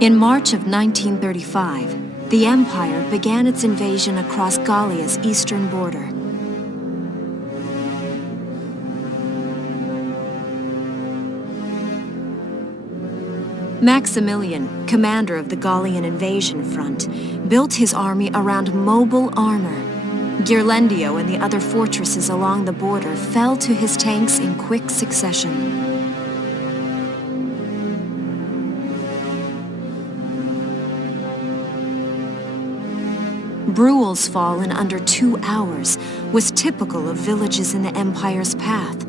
In March of 1935, the Empire began its invasion across Gallia's eastern border. Maximilian, commander of the Gallian invasion front, built his army around mobile armor. Ghirlandaio and the other fortresses along the border fell to his tanks in quick succession. Bruhl's fall in under 2 hours was typical of villages in the Empire's path,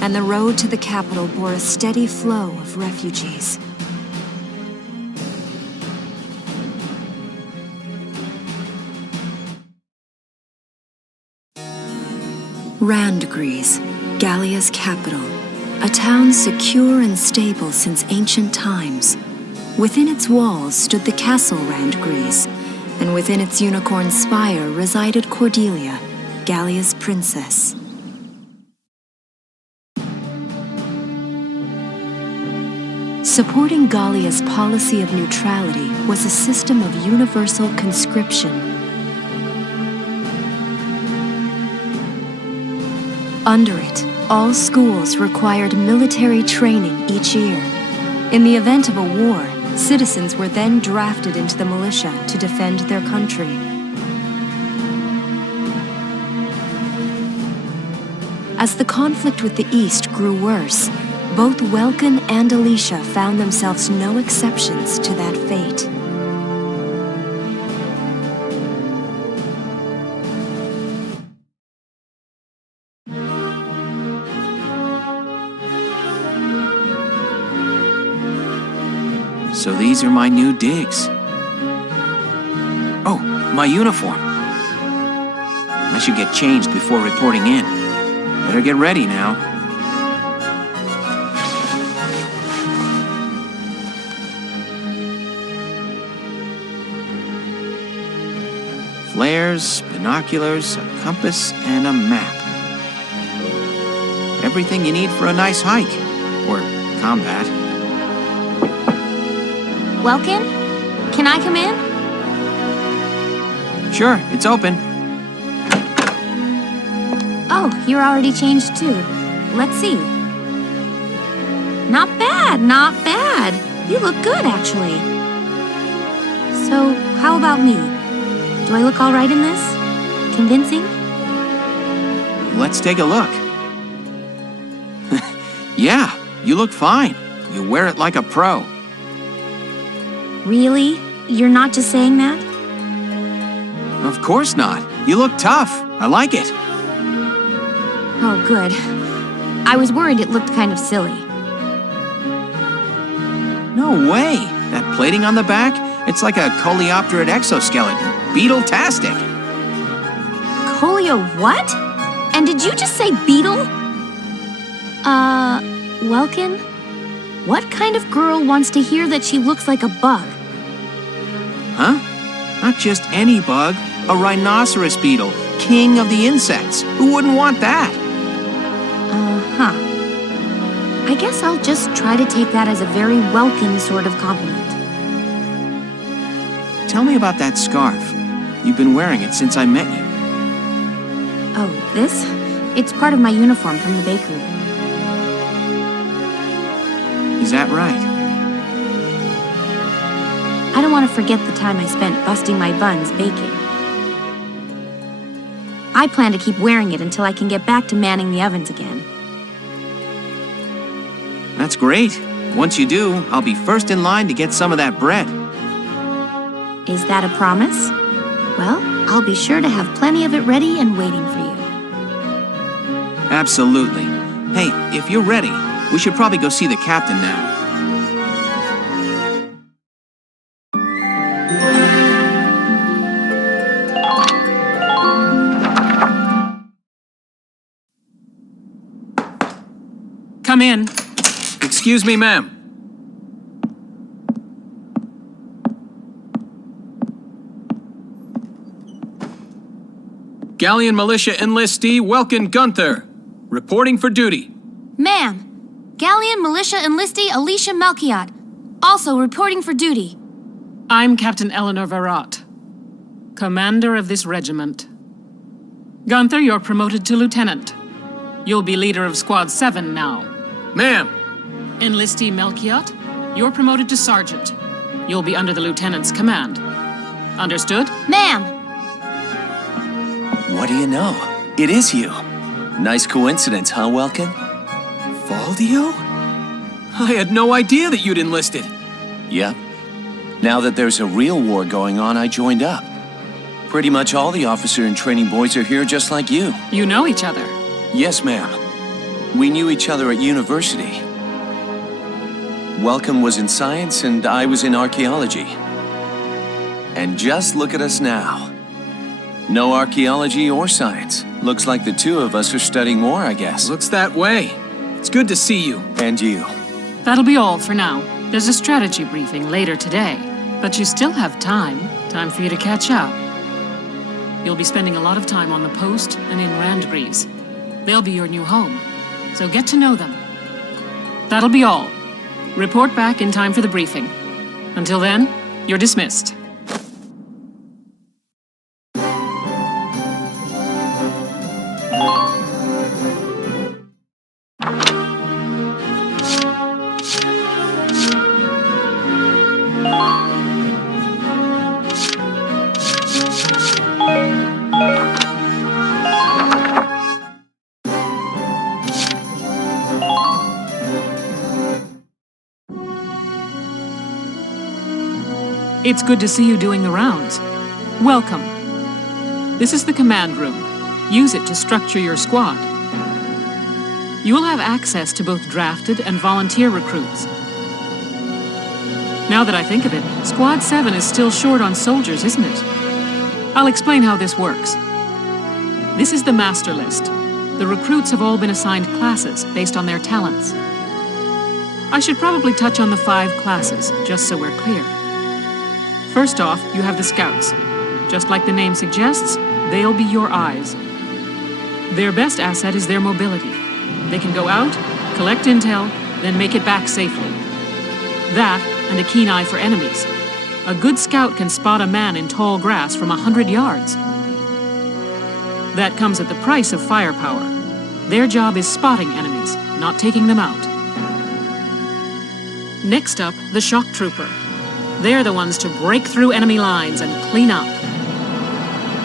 and the road to the capital bore a steady flow of refugees. Randgries, Gallia's capital, a town secure and stable since ancient times. Within its walls stood the castle Randgries, and within its unicorn spire resided Cordelia, Gallia's princess. Supporting Gallia's policy of neutrality was a system of universal conscription. Under it, all schools required military training each year. In the event of a war, citizens were then drafted into the militia to defend their country. As the conflict with the East grew worse, both Welkin and Alicia found themselves no exceptions to that fate. So these are my new digs. Oh, my uniform. I should get changed before reporting in. Better get ready now. Flares, binoculars, a compass, and a map. Everything you need for a nice hike. Or combat. Welkin? Can I come in? Sure, it's open. Oh, you're already changed too. Let's see. Not bad, not bad. You look good, actually. So, how about me? Do I look all right in this? Convincing? Let's take a look. Yeah, you look fine. You wear it like a pro. Really? You're not just saying that? Of course not. You look tough. I like it. Oh, good. I was worried it looked kind of silly. No way. That plating on the back, it's like a coleopterate exoskeleton. Beetle-tastic. Coleo what? And did you just say beetle? Welkin? What kind of girl wants to hear that she looks like a bug? Huh? Not just any bug. A rhinoceros beetle. King of the insects. Who wouldn't want that? Uh-huh. I guess I'll just try to take that as a very Welkin sort of compliment. Tell me about that scarf. You've been wearing it since I met you. Oh, this? It's part of my uniform from the bakery. Is that right? I don't want to forget the time I spent busting my buns baking. I plan to keep wearing it until I can get back to manning the ovens again. That's great. Once you do, I'll be first in line to get some of that bread. Is that a promise? Well, I'll be sure to have plenty of it ready and waiting for you. Absolutely. Hey, if you're ready, we should probably go see the captain now. Come in. Excuse me, ma'am. Gallian militia enlistee Welkin Gunther, reporting for duty. Ma'am, Galleon Militia Enlistee Alicia Melchiot, also reporting for duty. I'm Captain Eleanor Verrat, commander of this regiment. Gunther, you're promoted to lieutenant. You'll be leader of Squad 7 now. Ma'am! Enlistee Melchiot, you're promoted to sergeant. You'll be under the lieutenant's command. Understood? Ma'am! What do you know? It is you. Nice coincidence, huh, Welkin? Valdio? I had no idea that you'd enlisted. Yep. Now that there's a real war going on, I joined up. Pretty much all the officer and training boys are here just like you. You know each other. Yes, ma'am. We knew each other at university. Welcome was in science and I was in archaeology. And just look at us now. No archaeology or science. Looks like the two of us are studying more, I guess. Looks that way. It's good to see you. And you. That'll be all for now. There's a strategy briefing later today, but you still have time. Time for you to catch up. You'll be spending a lot of time on the post and in Randgreaves. They'll be your new home, so get to know them. That'll be all. Report back in time for the briefing. Until then, you're dismissed. It's good to see you doing the rounds. Welcome. This is the command room. Use it to structure your squad. You will have access to both drafted and volunteer recruits. Now that I think of it, Squad 7 is still short on soldiers, isn't it? I'll explain how this works. This is the master list. The recruits have all been assigned classes based on their talents. I should probably touch on the 5 classes, just so we're clear. First off, you have the scouts. Just like the name suggests, they'll be your eyes. Their best asset is their mobility. They can go out, collect intel, then make it back safely. That, and a keen eye for enemies. A good scout can spot a man in tall grass from 100 yards. That comes at the price of firepower. Their job is spotting enemies, not taking them out. Next up, the shock trooper. They're the ones to break through enemy lines and clean up.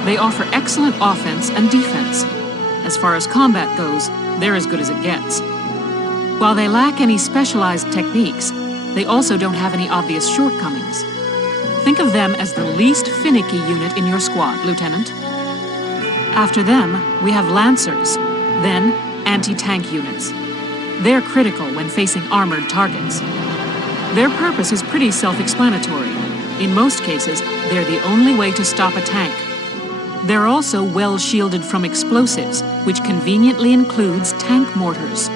They offer excellent offense and defense. As far as combat goes, they're as good as it gets. While they lack any specialized techniques, they also don't have any obvious shortcomings. Think of them as the least finicky unit in your squad, Lieutenant. After them, we have Lancers, then anti-tank units. They're critical when facing armored targets. Their purpose is pretty self-explanatory. In most cases, they're the only way to stop a tank. They're also well shielded from explosives, which conveniently includes tank mortars.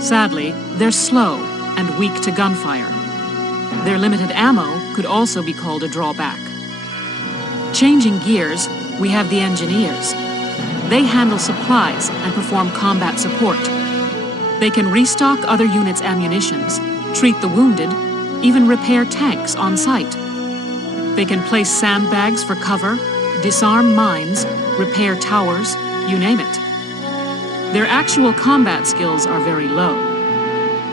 Sadly, they're slow and weak to gunfire. Their limited ammo could also be called a drawback. Changing gears, we have the engineers. They handle supplies and perform combat support. They can restock other units' ammunitions, treat the wounded, even repair tanks on site. They can place sandbags for cover, disarm mines, repair towers, you name it. Their actual combat skills are very low.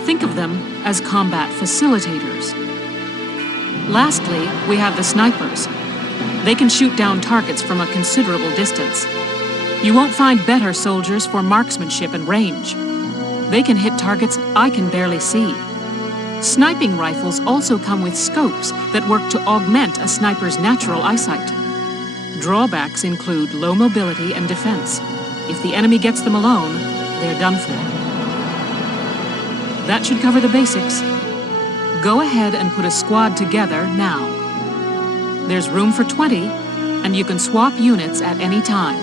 Think of them as combat facilitators. Lastly, we have the snipers. They can shoot down targets from a considerable distance. You won't find better soldiers for marksmanship and range. They can hit targets I can barely see. Sniping rifles also come with scopes that work to augment a sniper's natural eyesight. Drawbacks include low mobility and defense. If the enemy gets them alone, they're done for. That should cover the basics. Go ahead and put a squad together now. There's room for 20, and you can swap units at any time.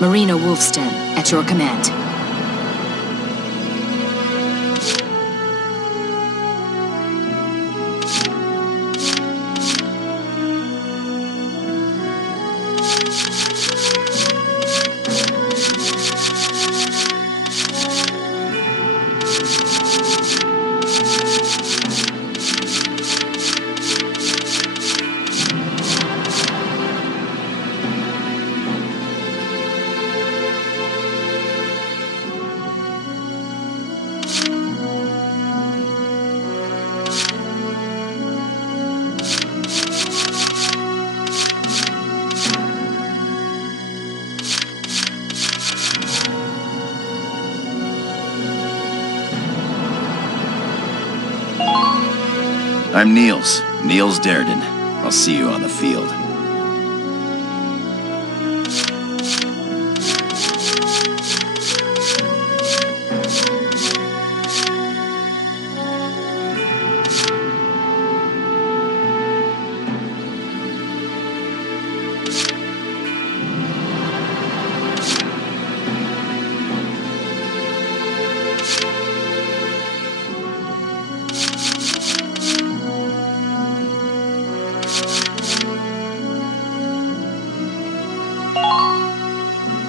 Marina Wolfsten, at your command. I'm Niels Derden. I'll see you on the field.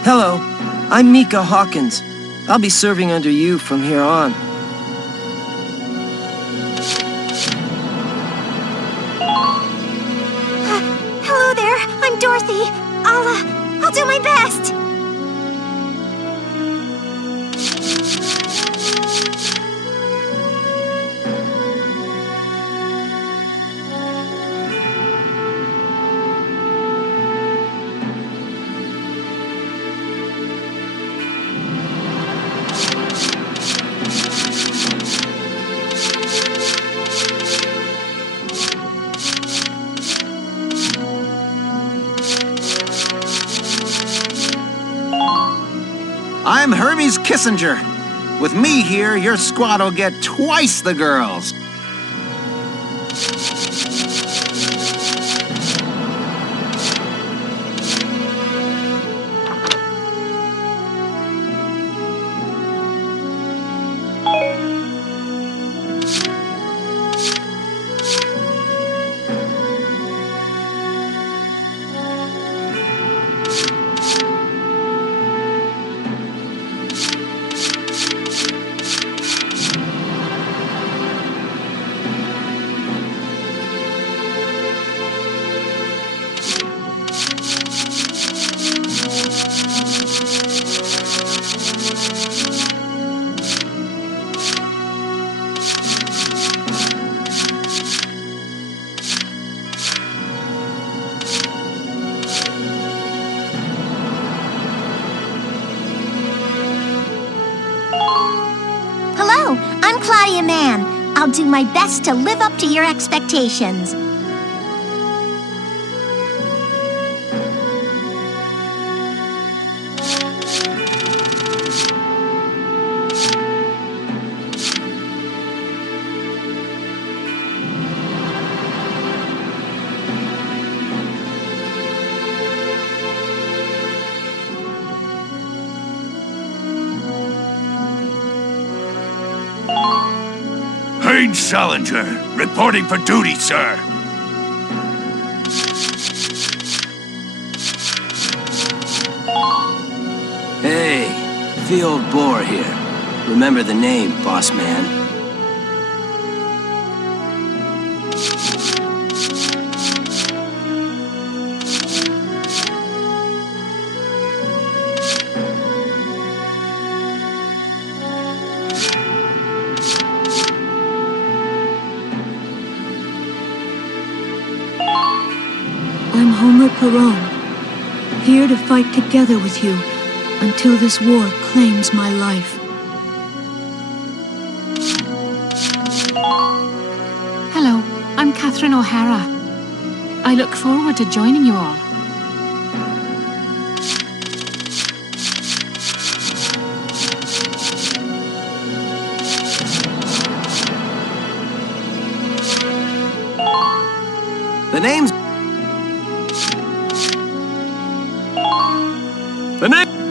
Hello, I'm Mika Hawkins. I'll be serving under you from here on. Hello there, I'm Dorothy. I'll do my best. I'm Hermes Kissinger. With me here, your squad will get twice the girls. Hello, I'm Claudia Mann. I'll do my best to live up to your expectations. Salinger, reporting for duty, sir. Hey, Field Boar here. Remember the name, boss man. I'm Homer Perron, here to fight together with you until this war claims my life. Hello, I'm Catherine O'Hara. I look forward to joining you all. The name's... The name...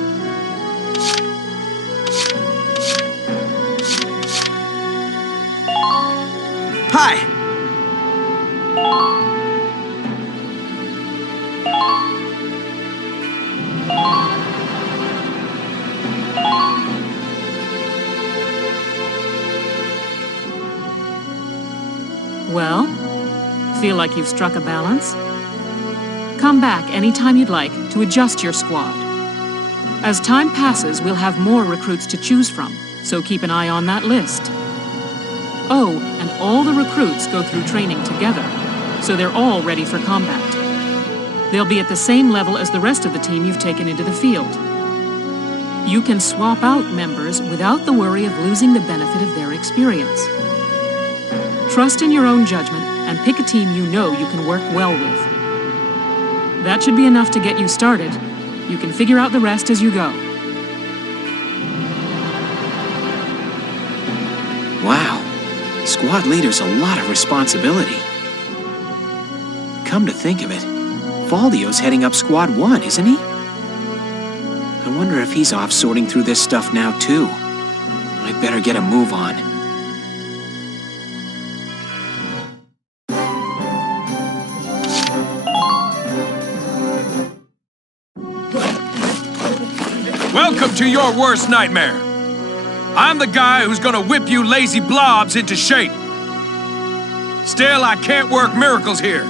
Feel like you've struck a balance? Come back anytime you'd like to adjust your squad. As time passes, we'll have more recruits to choose from, so keep an eye on that list. Oh, and all the recruits go through training together, so they're all ready for combat. They'll be at the same level as the rest of the team you've taken into the field. You can swap out members without the worry of losing the benefit of their experience. Trust in your own judgment and pick a team you know you can work well with. That should be enough to get you started. You can figure out the rest as you go. Wow. Squad leader's a lot of responsibility. Come to think of it, Valdio's heading up Squad 1, isn't he? I wonder if he's off sorting through this stuff now, too. I'd better get a move on. Welcome to your worst nightmare. I'm the guy who's gonna whip you lazy blobs into shape. Still, I can't work miracles here.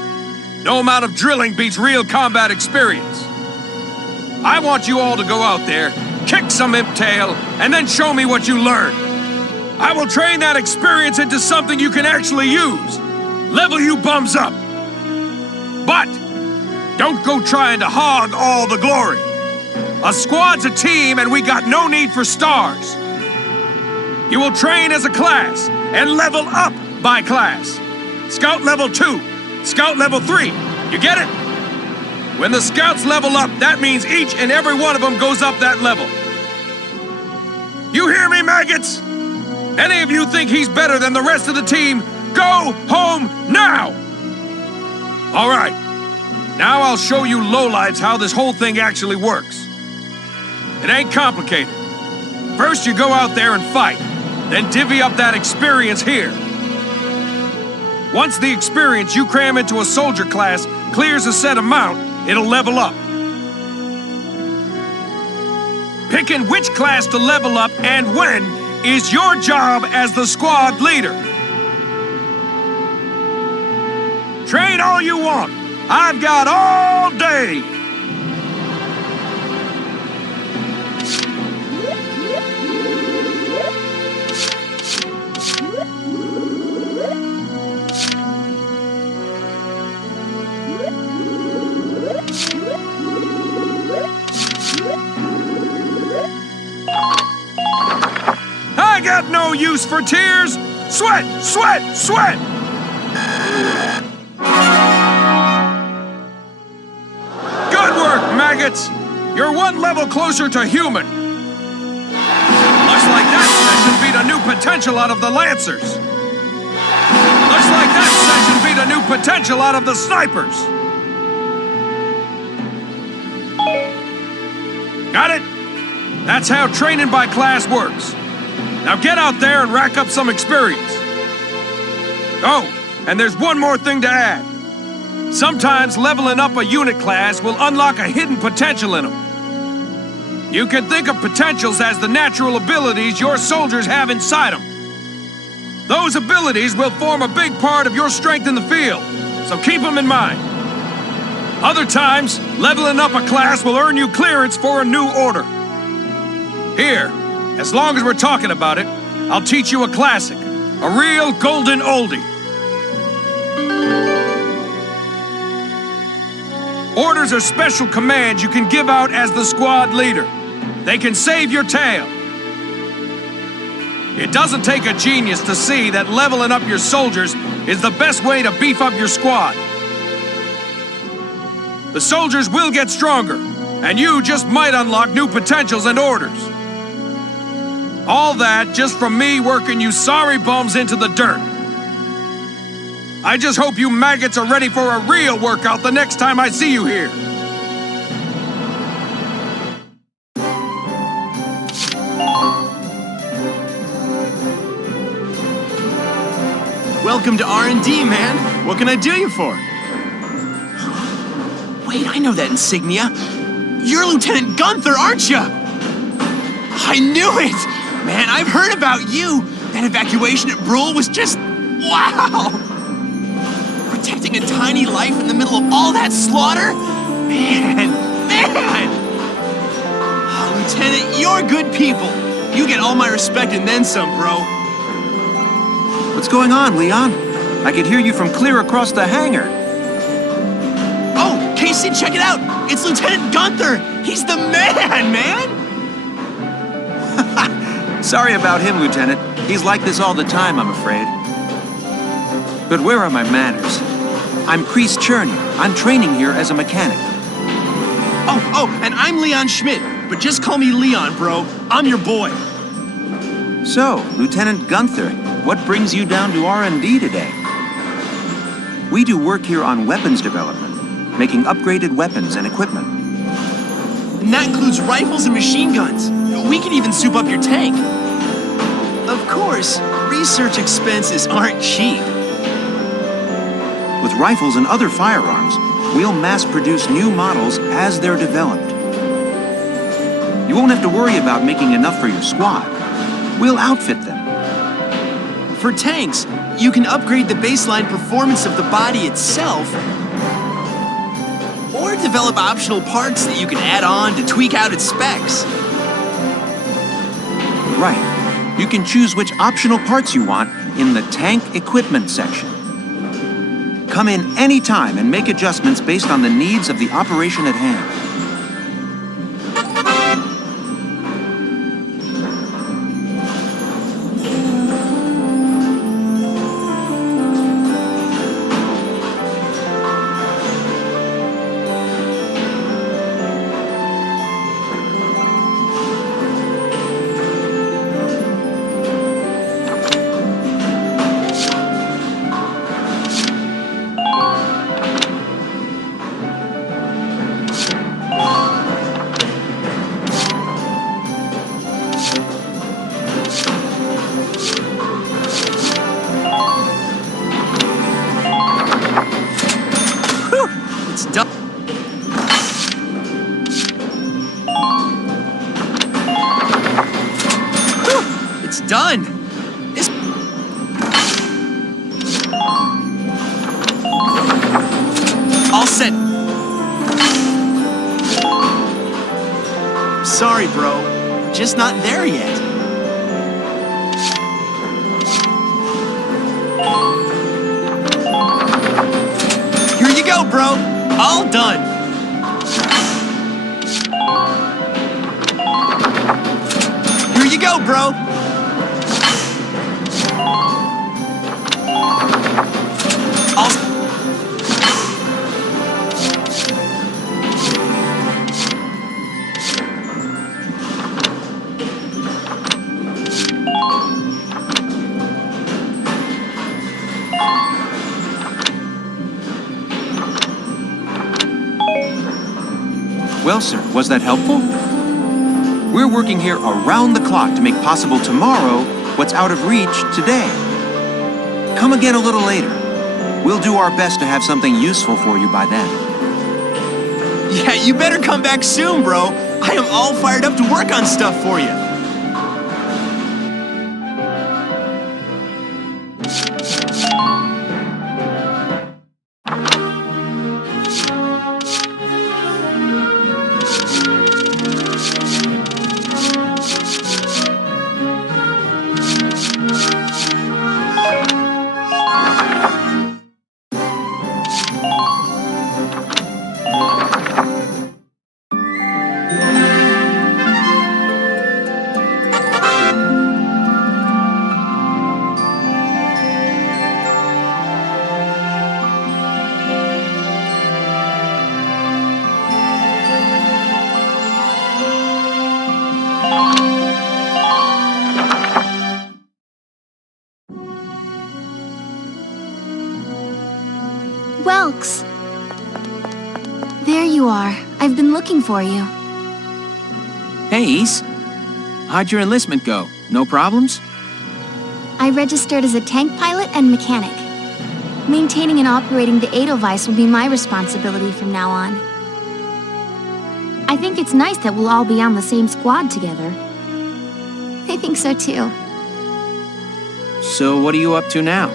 No amount of drilling beats real combat experience. I want you all to go out there, kick some imp tail, and then show me what you learned. I will train that experience into something you can actually use. Level you bums up. But don't go trying to hog all the glory. A squad's a team, and we got no need for stars. You will train as a class and level up by class. Scout level 2, Scout level 3. You get it? When the scouts level up, that means each and every one of them goes up that level. You hear me, maggots? Any of you think he's better than the rest of the team, go home now! All right, now I'll show you lowlifes how this whole thing actually works. It ain't complicated. First you go out there and fight, then divvy up that experience here. Once the experience you cram into a soldier class clears a set amount, it'll level up. Picking which class to level up and when is your job as the squad leader. Train all you want. I've got all day. I got no use for tears. Sweat, sweat, sweat. Good work, maggots. You're one level closer to human. Looks like that session beat a new potential out of the Lancers. Looks like that session beat a new potential out of the snipers. Got it? That's how training by class works. Now get out there and rack up some experience. Oh, and there's one more thing to add. Sometimes leveling up a unit class will unlock a hidden potential in them. You can think of potentials as the natural abilities your soldiers have inside them. Those abilities will form a big part of your strength in the field, so keep them in mind. Other times, leveling up a class will earn you clearance for a new order. Here, as long as we're talking about it, I'll teach you a classic, a real golden oldie. Orders are special commands you can give out as the squad leader. They can save your tail. It doesn't take a genius to see that leveling up your soldiers is the best way to beef up your squad. The soldiers will get stronger, and you just might unlock new potentials and orders. All that just from me working you sorry bums into the dirt. I just hope you maggots are ready for a real workout the next time I see you here. Welcome to R&D, man. What can I do you for? Wait, I know that insignia. You're Lieutenant Gunther, aren't you? I knew it! Man, I've heard about you. That evacuation at Brule was just... wow! protecting a tiny life in the middle of all that slaughter? Man! Oh, Lieutenant, you're good people. You get all my respect and then some, bro. What's going on, Leon? I could hear you from clear across the hangar. Oh, Casey, check it out! It's Lieutenant Gunther! He's the man! Sorry about him, Lieutenant. He's like this all the time, I'm afraid. But where are my manners? I'm Kreese Cherney. I'm training here as a mechanic. Oh, and I'm Leon Schmidt, but just call me Leon, bro. I'm your boy. So, Lieutenant Gunther, what brings you down to R&D today? We do work here on weapons development, making upgraded weapons and equipment. And that includes rifles and machine guns. We can even soup up your tank. Of course, research expenses aren't cheap. With rifles and other firearms, we'll mass-produce new models as they're developed. You won't have to worry about making enough for your squad. We'll outfit them. For tanks, you can upgrade the baseline performance of the body itself, or develop optional parts that you can add on to tweak out its specs. Right. You can choose which optional parts you want in the tank equipment section. Come in any time and make adjustments based on the needs of the operation at hand. Done! This... All set. Sorry, bro. Just not there yet. Here you go, bro. All done. Here you go, bro. Well, sir, was that helpful? We're working here around the clock to make possible tomorrow what's out of reach today. Come again a little later. We'll do our best to have something useful for you by then. Yeah, you better come back soon, bro. I am all fired up to work on stuff for you. Welks! There you are. I've been looking for you. Hey, Ace. How'd your enlistment go? No problems? I registered as a tank pilot and mechanic. Maintaining and operating the Edelweiss will be my responsibility from now on. I think it's nice that we'll all be on the same squad together. I think so too. So what are you up to now?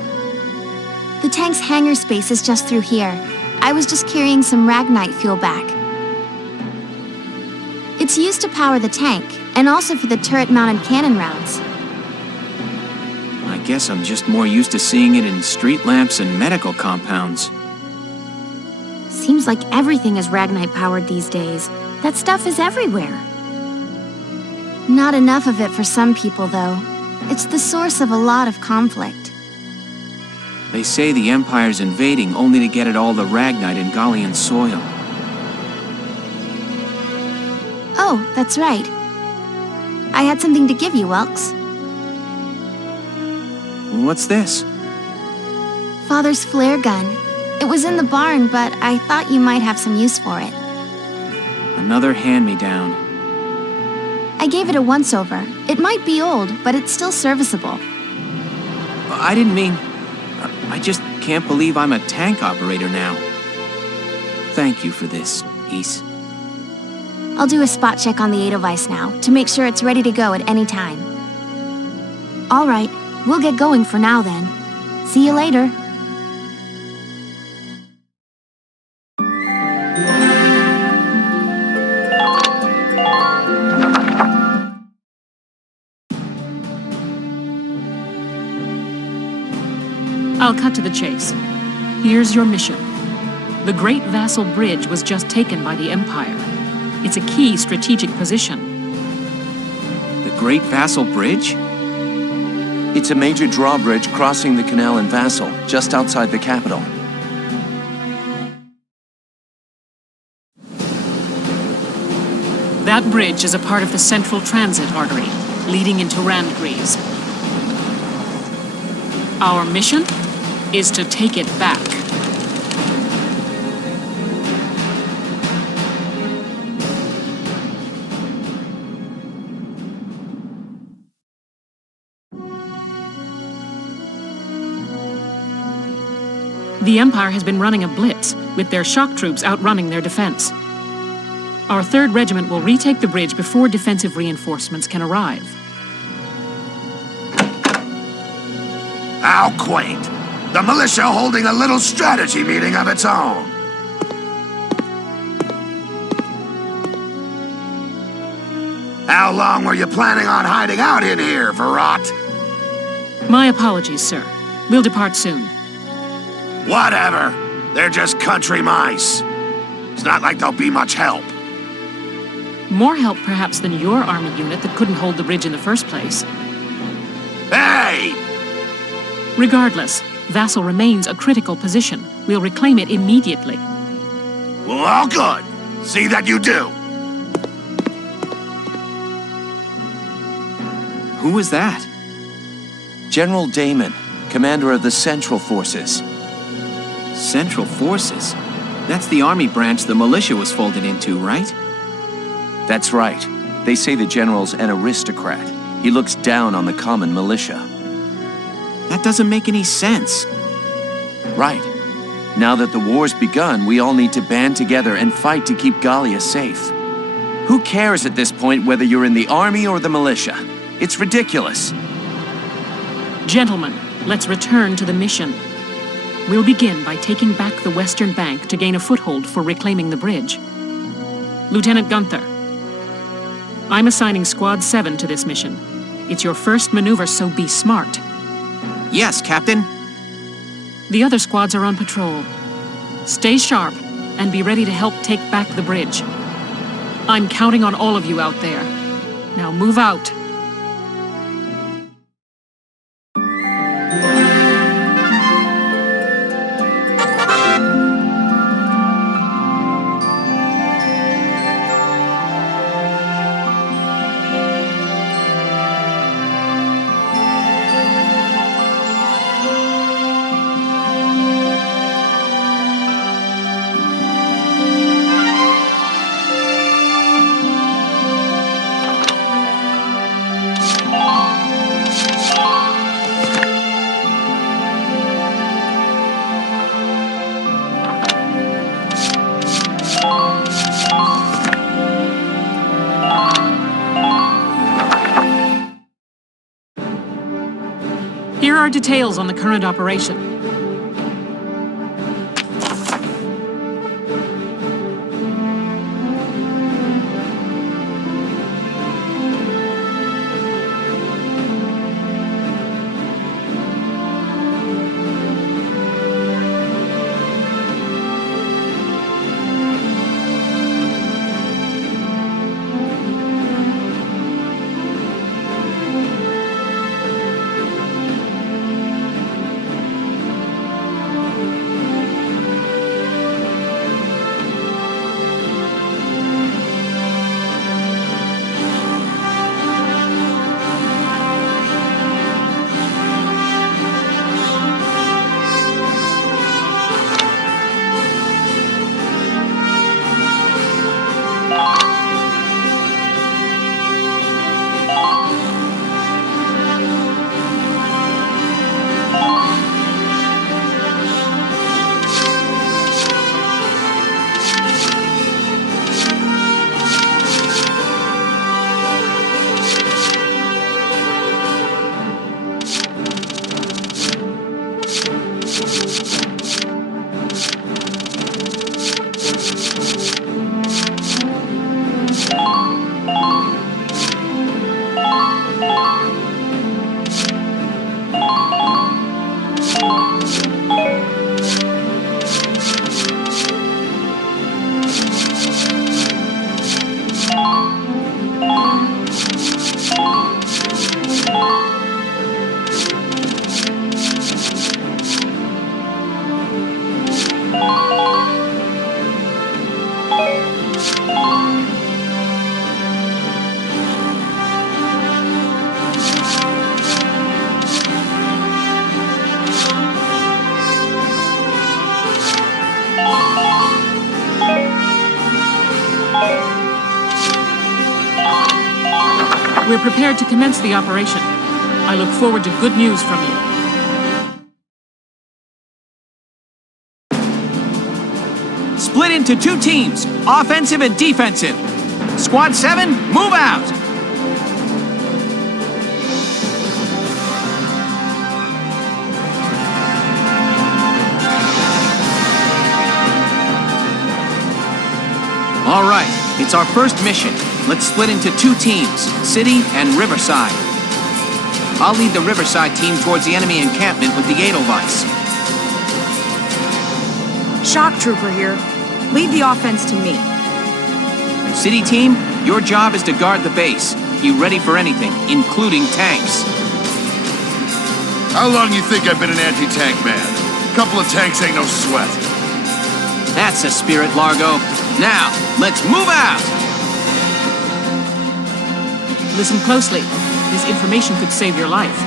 The tank's hangar space is just through here. I was just carrying some Ragnite fuel back. It's used to power the tank, and also for the turret-mounted cannon rounds. I guess I'm just more used to seeing it in street lamps and medical compounds. Seems like everything is Ragnite-powered these days. That stuff is everywhere. Not enough of it for some people, though. It's the source of a lot of conflict. They say the Empire's invading only to get at all the Ragnite in Gallian soil. Oh, that's right. I had something to give you, Welks. What's this? Father's flare gun. It was in the barn, but I thought you might have some use for it. Another hand-me-down. I gave it a once-over. It might be old, but it's still serviceable. I didn't mean... I just can't believe I'm a tank operator now. Thank you for this, Ys. I'll do a spot check on the Edelweiss now, to make sure it's ready to go at any time. All right, we'll get going for now then. See you later. I'll cut to the chase. Here's your mission. The Great Vassal Bridge was just taken by the Empire. It's a key strategic position. The Great Vassal Bridge? It's a major drawbridge crossing the canal in Vassal, just outside the capital. That bridge is a part of the central transit artery, leading into Randgries. Our mission is to take it back. The Empire has been running a blitz, with their shock troops outrunning their defense. Our 3rd Regiment will retake the bridge before defensive reinforcements can arrive. How quaint. The militia holding a little strategy meeting of its own. How long were you planning on hiding out in here, Verrot? My apologies, sir. We'll depart soon. Whatever. They're just country mice. It's not like they'll be much help. More help, perhaps, than your army unit that couldn't hold the bridge in the first place. Hey! Regardless, Vassal remains a critical position. We'll reclaim it immediately. Well, all good. See that you do. Who was that? General Damon, commander of the Central Forces. Central Forces? That's the army branch the militia was folded into, right? That's right. They say the general's an aristocrat. He looks down on the common militia. That doesn't make any sense. Right. Now that the war's begun, we all need to band together and fight to keep Gallia safe. Who cares at this point whether you're in the army or the militia? It's ridiculous. Gentlemen, let's return to the mission. We'll begin by taking back the western bank to gain a foothold for reclaiming the bridge. Lieutenant Gunther, I'm assigning Squad 7 to this mission. It's your first maneuver, so be smart. Yes, Captain. The other squads are on patrol. Stay sharp and be ready to help take back the bridge. I'm counting on all of you out there. Now move out. Here are details on the current operation. We're prepared to commence the operation. I look forward to good news from you. Split into 2 teams, offensive and defensive. Squad 7, move out! All right, it's our first mission. Let's split into 2 teams, City and Riverside. I'll lead the Riverside team towards the enemy encampment with the Edelweiss. Shock Trooper here. Lead the offense to me. City team, your job is to guard the base. Be ready for anything, including tanks. How long you think I've been an anti-tank man? A couple of tanks ain't no sweat. That's the spirit, Largo. Now, let's move out! Listen closely. This information could save your life.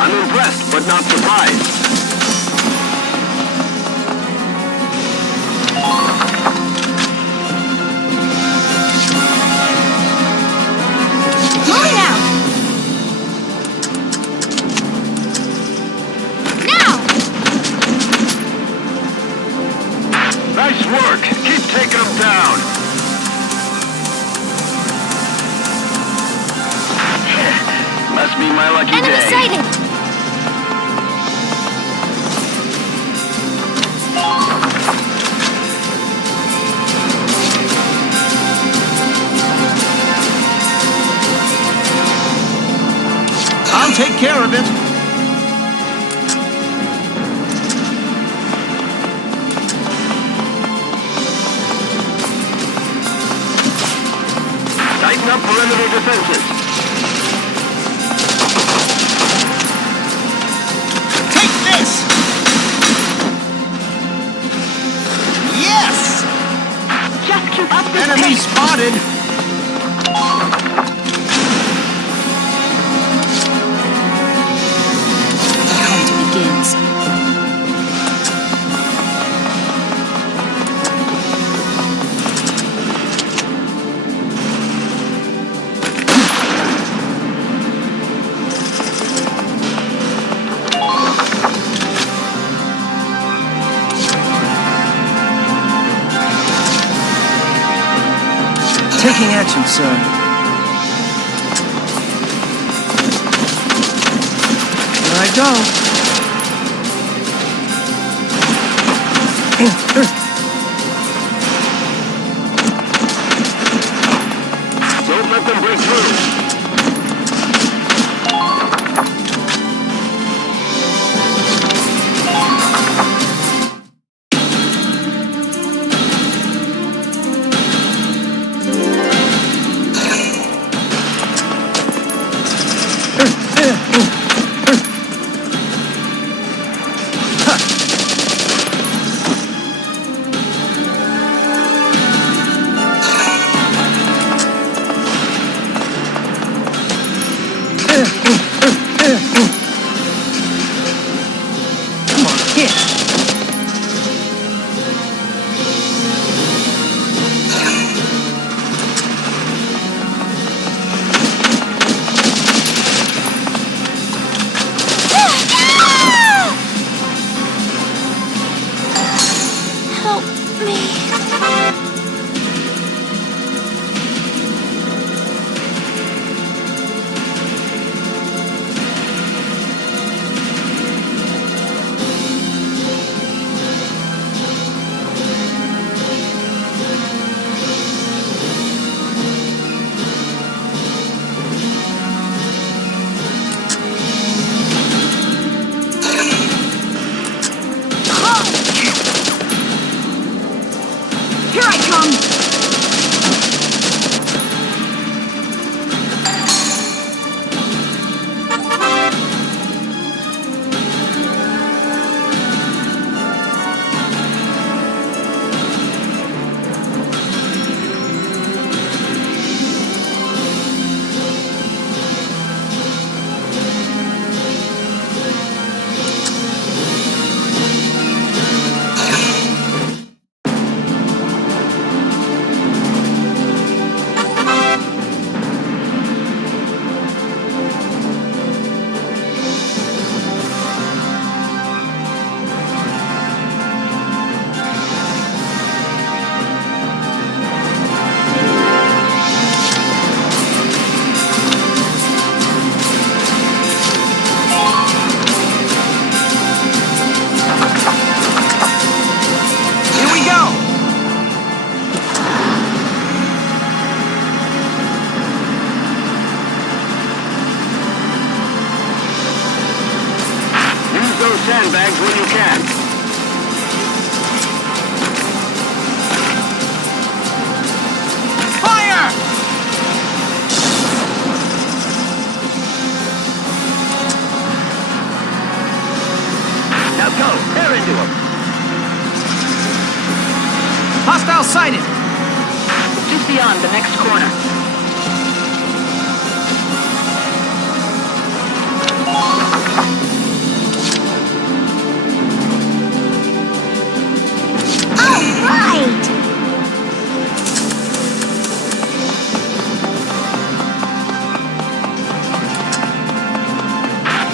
I'm impressed, but not surprised. Moving out! Now! Nice work. Keep taking them down. Must be my lucky Enemy day. sighted! I'll take care of it. Tighten up perimeter defenses. Take this! Yes! Just keep up this Enemy pace. spotted! Begins. Taking action, sir. Here I go. Don't let them break through. Sandbags when you can. Fire! Now go, tear into them. Hostile sighted! Just beyond the next corner.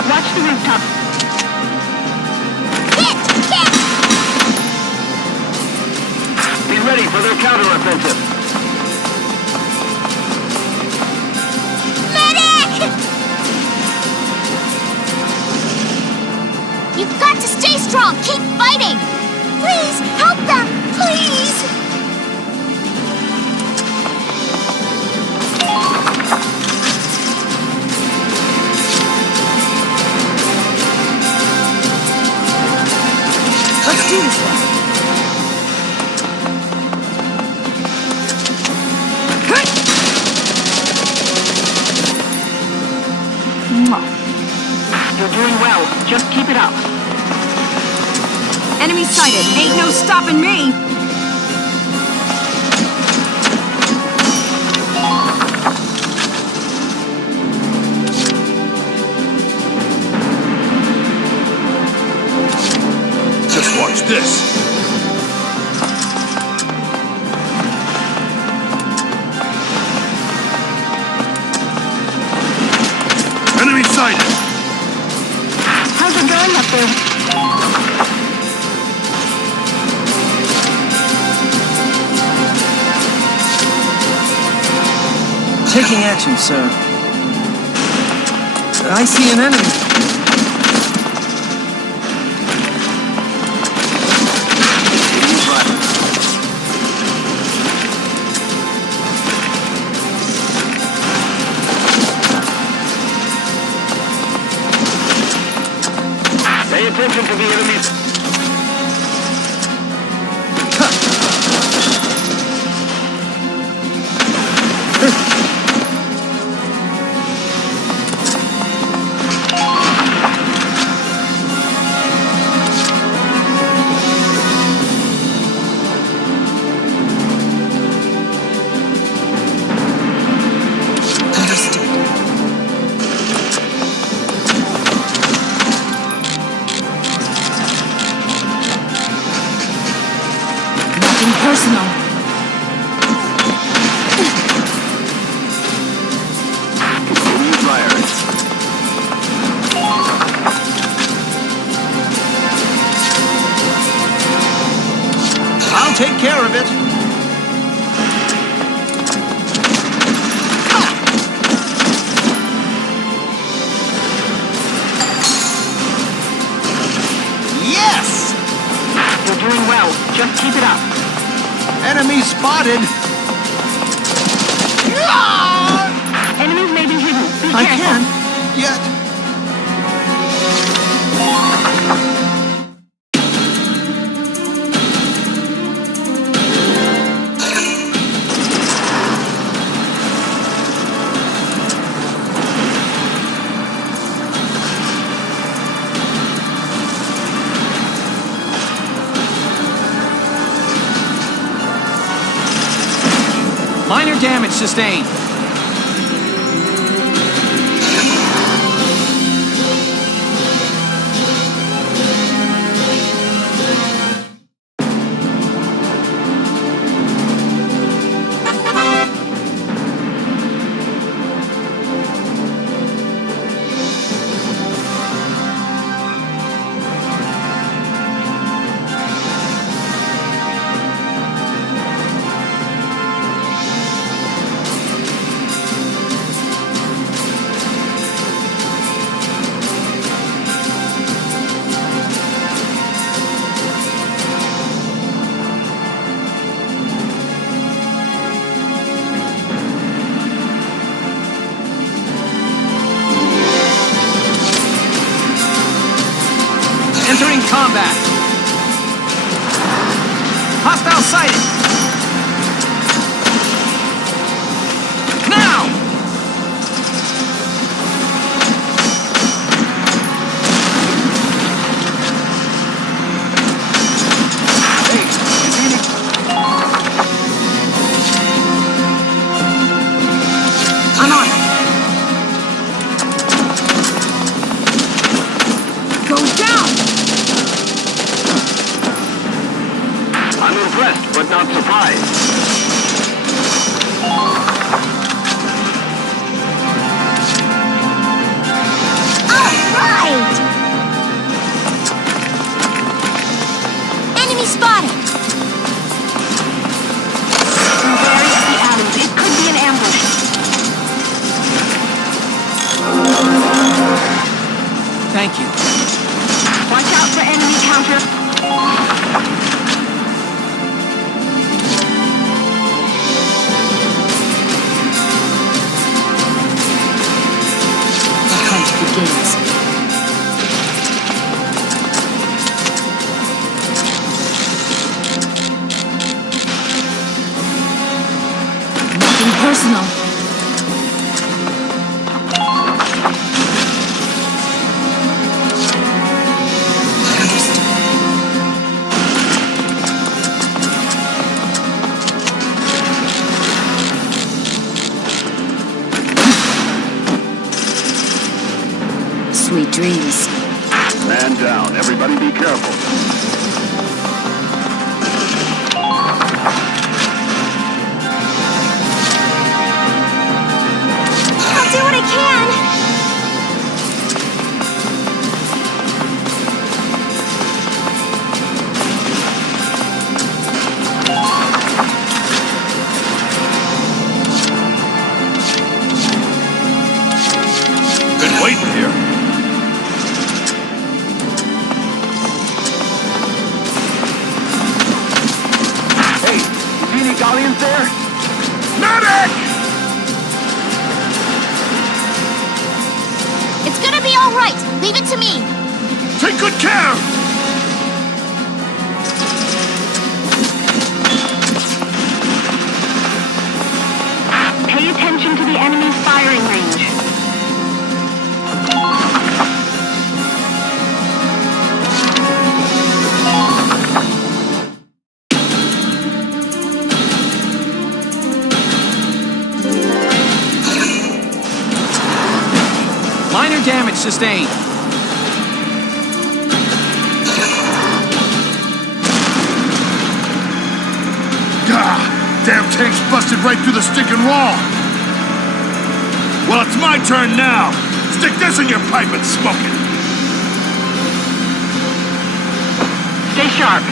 Watch the rooftop. Be ready for their counteroffensive. Medic! You've got to stay strong. Keep fighting. Please, help them. Please. Let's do this then. You're doing well. Just keep it up. Enemy sighted. Ain't no stopping me. Just watch this. Enemy sighted. How's it going up there? Taking action, sir. I see an enemy. Pay attention to the enemies. Personal. Continue firing. I'll take care of it. Yes! You're doing well. Just keep it up. Enemy spotted! Enemies may be hidden. Be I careful. can't yet. Minor damage sustained. Entering combat. Hostile sighted. Now! I'm on it. Goes down. I'm impressed, but not surprised. Right! Enemy spotted! We're wary of the atoms. It could be an ambush. Thank you. Watch out for enemy counter. The hunt begins. Nothing personal. Sweet dreams. Man down. Everybody be careful. I'll do what I can! Galleons there? Medic! It's gonna be all right. Leave it to me. Take good care! Pay attention to the enemy's firing range. Minor damage sustained. Gah! Damn tank's busted right through the stinking wall! Well, it's my turn now! Stick this in your pipe and smoke it! Stay sharp.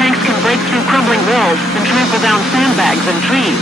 Tanks can break through crumbling walls and trample down sandbags and trees.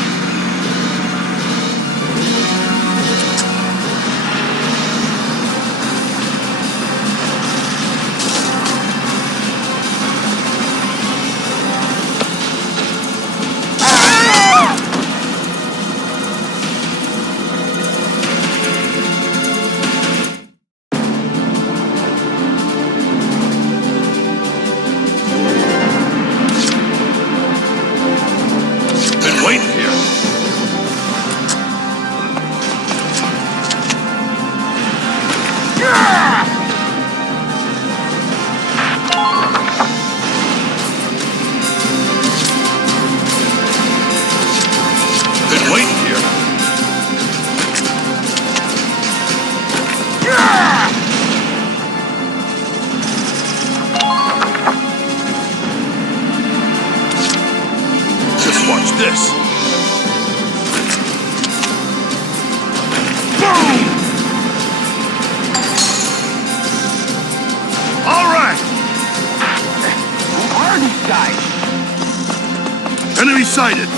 Enemy sighted!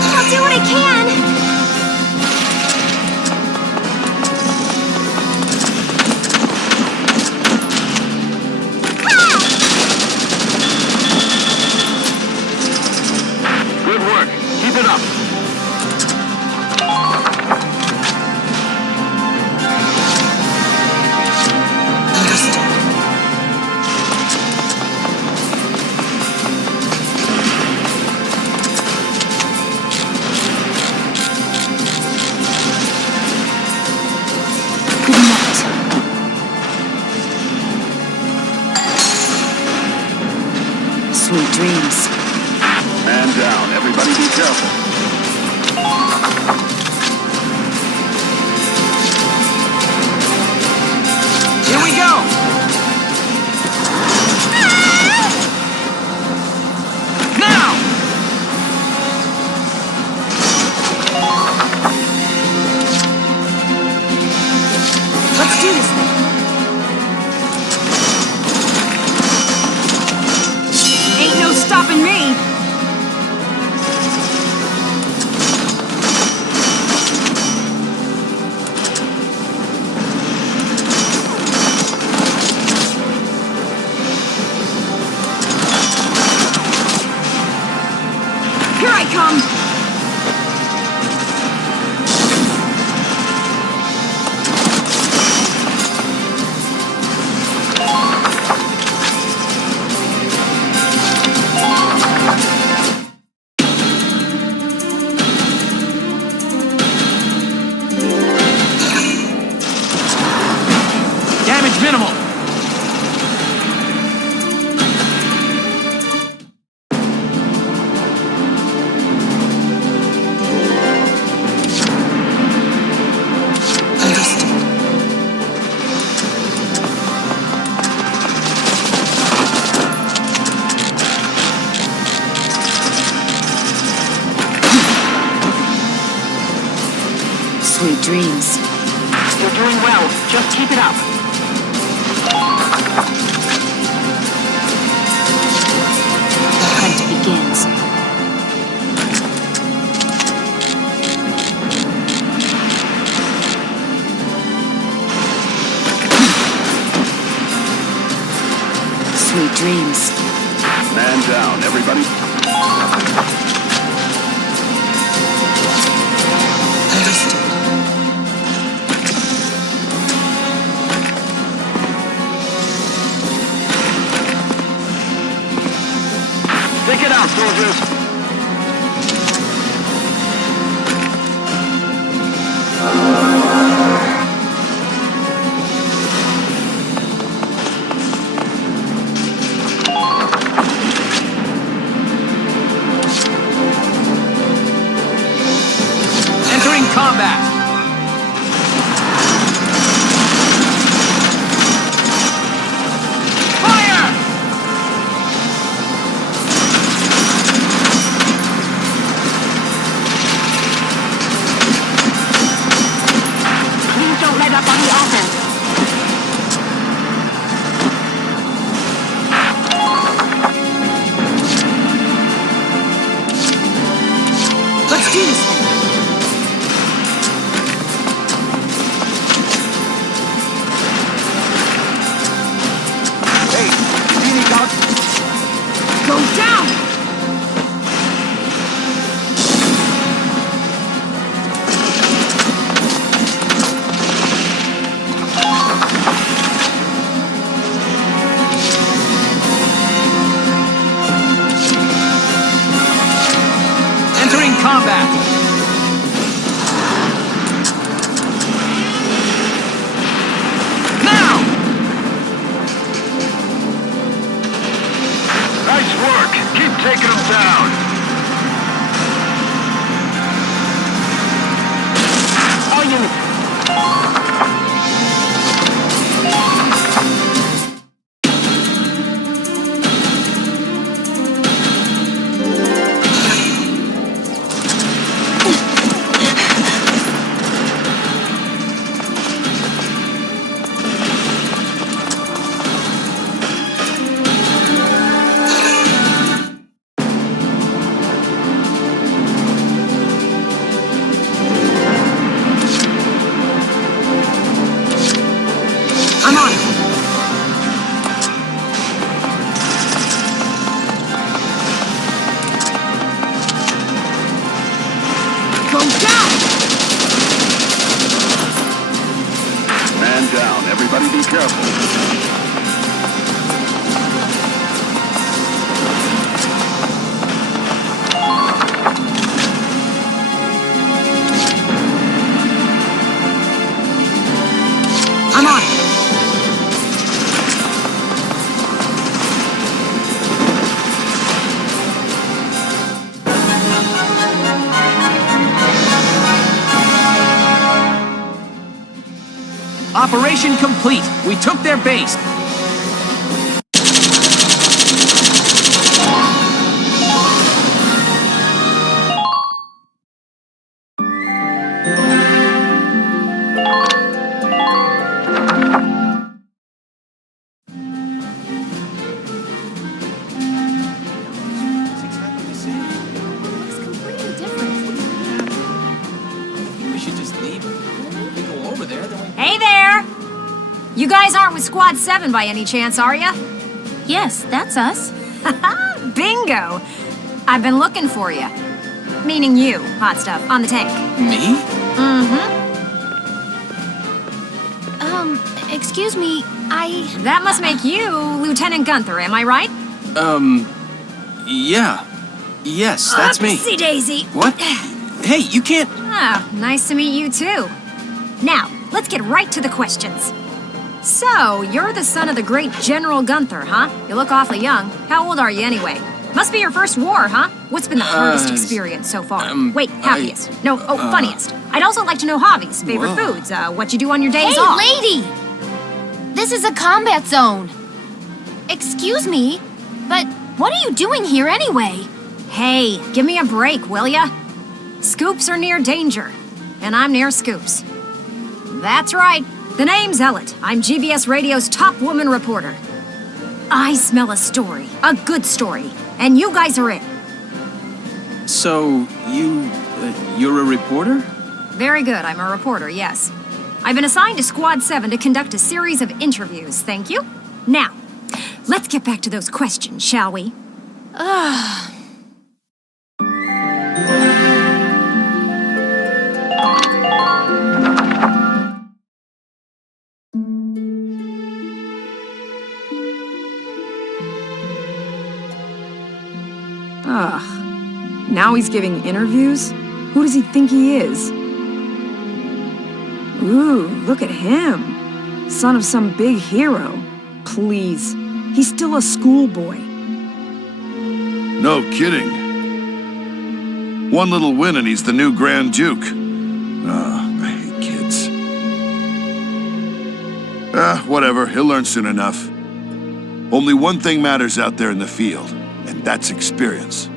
I'll do what I can! Good work. Keep it up. Sweet dreams. Man down. Everybody be careful. Here we go! Now! Let's do this thing. Ain't no stopping me! Here I come! Damage minimal. Sweet dreams. You're doing well. Just keep it up. The hunt begins. Sweet dreams. Man down, everybody. Understood. Take it out, soldiers. Entering combat. Fire! Please don't let up on the offense. Let's do this thing. Hey, Dini got... Go down! Entering combat. Now! Nice work. Keep taking them down. All units. I'm on it. Go down! Man down, everybody be careful. I'm on it. Operation complete. We took their base. Looks completely different. We should just leave. We go over there, then we... Hey there! You guys aren't with Squad 7 by any chance, are ya? Yes, that's us. Bingo! I've been looking for you. Meaning you, hot stuff, on the tank. Me? Mm-hmm. Excuse me, That must make you Lieutenant Gunther, am I right? Yeah. Yes, that's me. Oopsie daisy. What? Hey, you can't... Ah, nice to meet you too. Now, let's get right to the questions. So, you're the son of the great General Gunther, huh? You look awfully young. How old are you anyway? Must be your first war, huh? What's been the hardest experience so far? Wait, happiest. Funniest. I'd also like to know hobbies, favorite foods, what you do on your days off. Hey, lady! This is a combat zone. Excuse me, but what are you doing here anyway? Hey, give me a break, will ya? Scoops are near danger, and I'm near scoops. That's right. The name's Ellet. I'm GBS Radio's top woman reporter. I smell a story, a good story, and you guys are it. So, you're a reporter? Very good, I'm a reporter, yes. I've been assigned to Squad 7 to conduct a series of interviews, thank you. Now, let's get back to those questions, shall we? Ugh. Ugh. Now he's giving interviews? Who does he think he is? Ooh, look at him. Son of some big hero. Please. He's still a schoolboy. No kidding. One little win and he's the new Grand Duke. I hate kids. Whatever. He'll learn soon enough. Only one thing matters out there in the field, and that's experience.